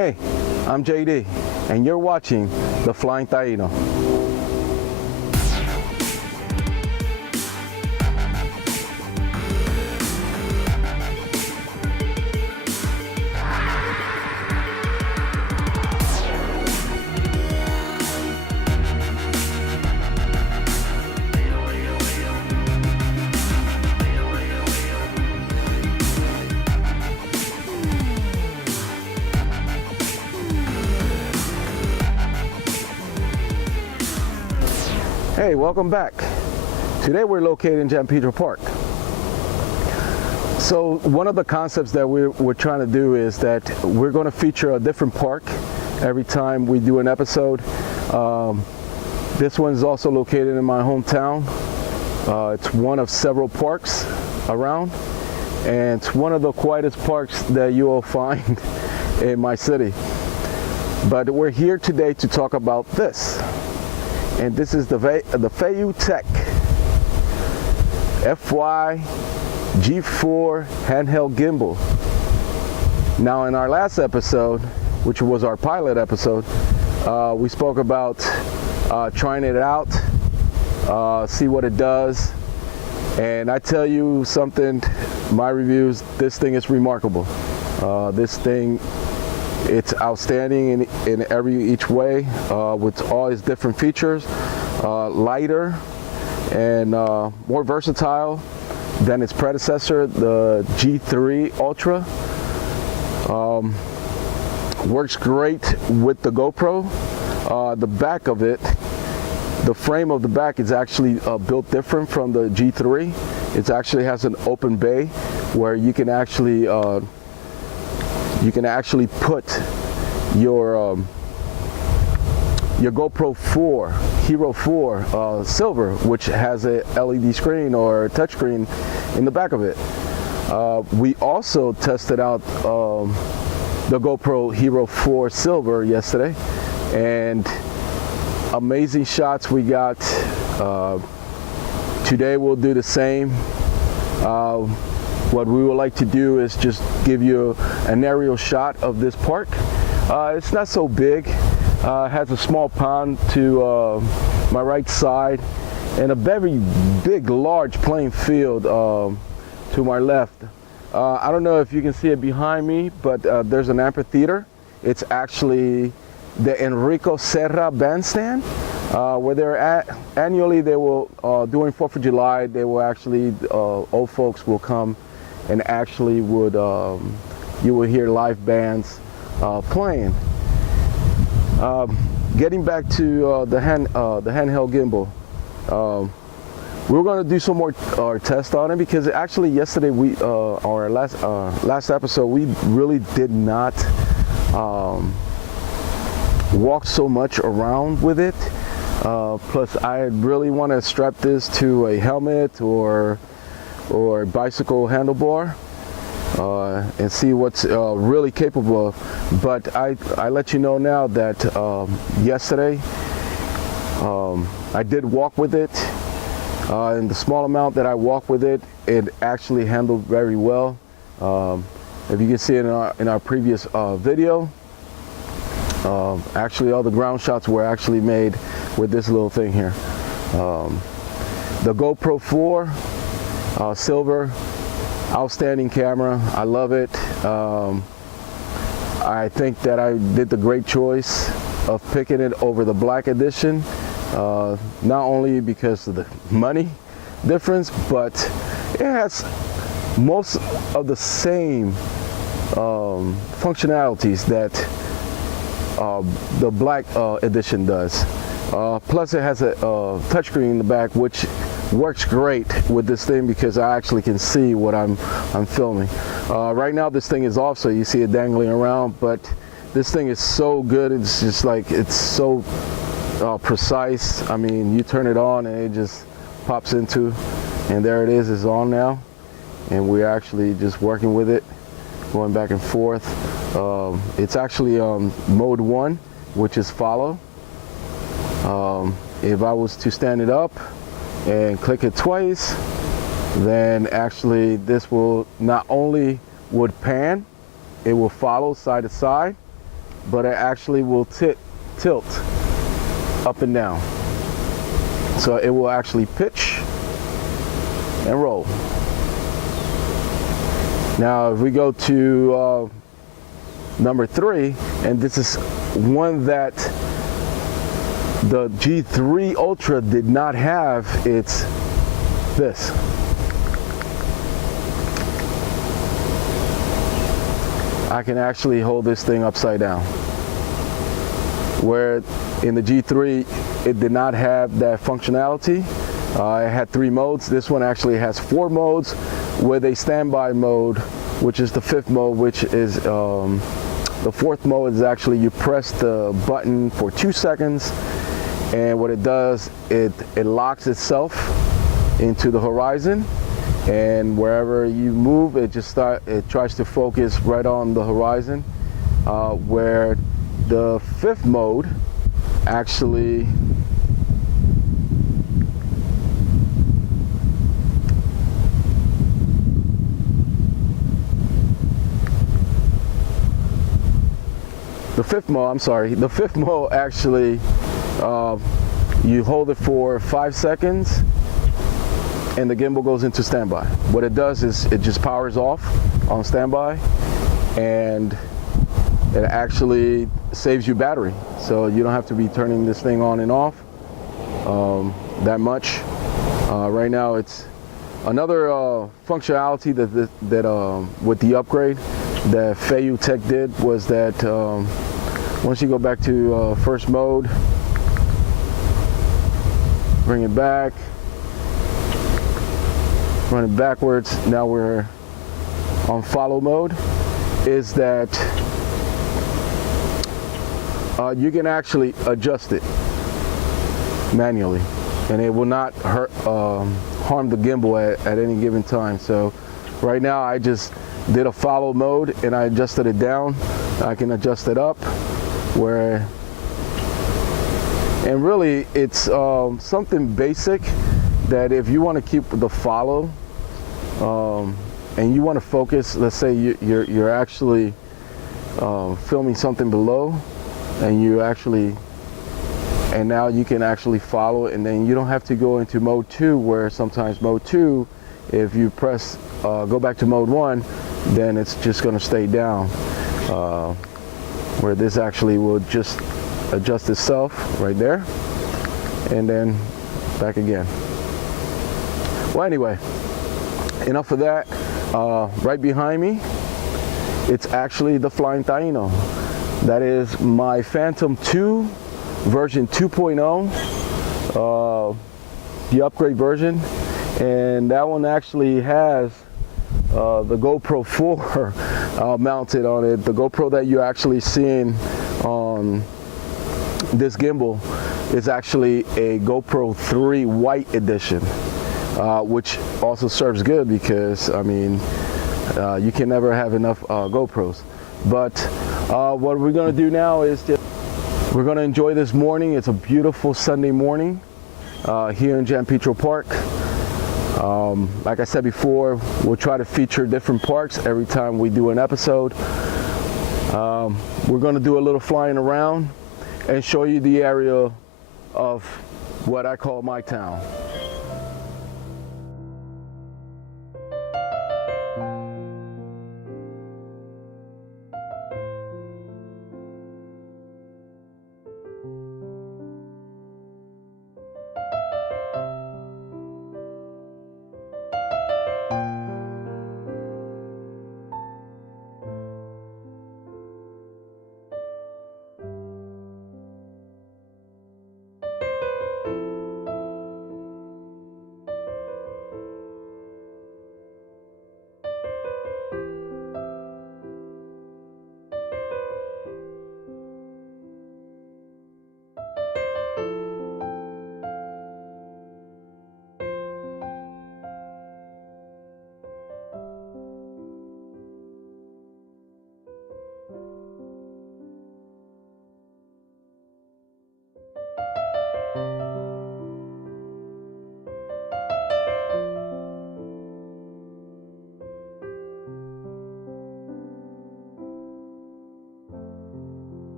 Hey, I'm JD, and you're watching The Flying Taino. Hey, welcome back. Today we're located in San Pedro Park. So one of the concepts that we're trying to do is that we're going to feature a different park every time we do an episode. This one is also located in my hometown. It's one of several parks around, and it's one of the quietest parks that you will find in my city. But we're here today to talk about this. And this is the Feiyutech FY-G4 handheld gimbal. Now in our last episode, which was our pilot episode, we spoke about trying it out, see what it does. And I tell you something, my reviews, this thing is remarkable. This thing, it's outstanding in each way, with all its different features, lighter and more versatile than its predecessor, the G3 Ultra. Works great with the GoPro. The back of it, the frame of the back is actually built different from the G3. It actually has an open bay where you can actually put your GoPro Hero4 Silver, which has a LED screen or touch screen in the back of it. We also tested out the GoPro Hero4 Silver yesterday, and amazing shots we got. Today we'll do the same. What we would like to do is just give you an aerial shot of this park. It's not so big. It has a small pond to my right side and a very big, large playing field to my left. I don't know if you can see it behind me, but there's an amphitheater. It's actually the Enrico Serra bandstand, where they're at annually. They will, during 4th of July, they will actually, old folks will come and actually you will hear live bands playing. Getting back to the handheld gimbal, we're going to do some more tests on it, because actually yesterday our last episode, we really did not walk so much around with it. Plus I really want to strap this to a helmet or bicycle handlebar and see what's really capable of. But I let you know now that yesterday I did walk with it, and the small amount that I walked with it, it actually handled very well. If you can see in our previous video, actually all the ground shots were actually made with this little thing here. The GoPro 4 Silver, outstanding camera. I love it. I think that I did the great choice of picking it over the black edition, not only because of the money difference, but it has most of the same functionalities that the black edition does. Plus it has a touchscreen in the back, which works great with this thing because I actually can see what I'm filming. Right now this thing is off, so you see it dangling around, but this thing is so good. It's just like, it's so precise. I mean, you turn it on and it just pops into, and there it is, it's on now, and we're actually just working with it, going back and forth. It's actually on mode 1, which is follow. If I was to stand it up and click it twice, then actually this will not only would pan, it will follow side to side, but it actually will tilt up and down. So it will actually pitch and roll. Now if we go to number 3, and this is one that the G3 Ultra did not have, it's this. I can actually hold this thing upside down, where in the G3 it did not have that functionality. It had 3 modes. This one actually has 4 modes with a standby mode, which is the 5th mode, which is the 4th mode is actually you press the button for 2 seconds, and what it does, it locks itself into the horizon, and wherever you move, it tries to focus right on the horizon, where the 5th mode actually the 5th mode actually, you hold it for 5 seconds and the gimbal goes into standby. What it does is it just powers off on standby, and it actually saves you battery. So you don't have to be turning this thing on and off that much. Right now it's another functionality that with the upgrade that Feiyutech did was that once you go back to first mode, bring it back, run it backwards, now we're on follow mode, is that you can actually adjust it manually, and it will not harm the gimbal at any given time. So right now I just did a follow mode and I adjusted it down. I can adjust it up, and really it's something basic that if you want to keep the follow and you want to focus, let's say you're actually filming something below, and now you can actually follow, and then you don't have to go into mode 2, where sometimes mode 2, if you press go back to mode 1, then it's just going to stay down, where this actually will just adjust itself right there and then back again. Well, anyway, enough of that. Right behind me, it's actually the Flying Taino. That is my Phantom 2 version 2.0, the upgrade version, and that one actually has the GoPro 4 mounted on it. The GoPro that you're actually seeing on this gimbal is actually a GoPro 3 white edition, which also serves good because, I mean, you can never have enough GoPros. But what we're going to do now is we're going to enjoy this morning. It's a beautiful Sunday morning here in Jan Petro Park. Like I said before, we'll try to feature different parks every time we do an episode. We're going to do a little flying around and show you the area of what I call my town.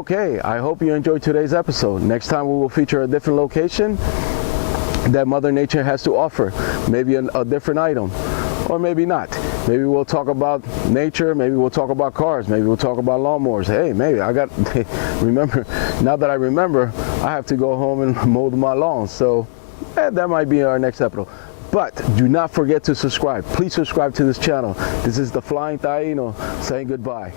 Okay, I hope you enjoyed today's episode. Next time we will feature a different location that Mother Nature has to offer. Maybe a different item, or maybe not. Maybe we'll talk about nature, maybe we'll talk about cars, maybe we'll talk about lawnmowers. Hey, maybe I got, remember, now that I remember, I have to go home and mow my lawn. So that might be our next episode. But do not forget to subscribe. Please subscribe to this channel. This is the Flying Taino saying goodbye.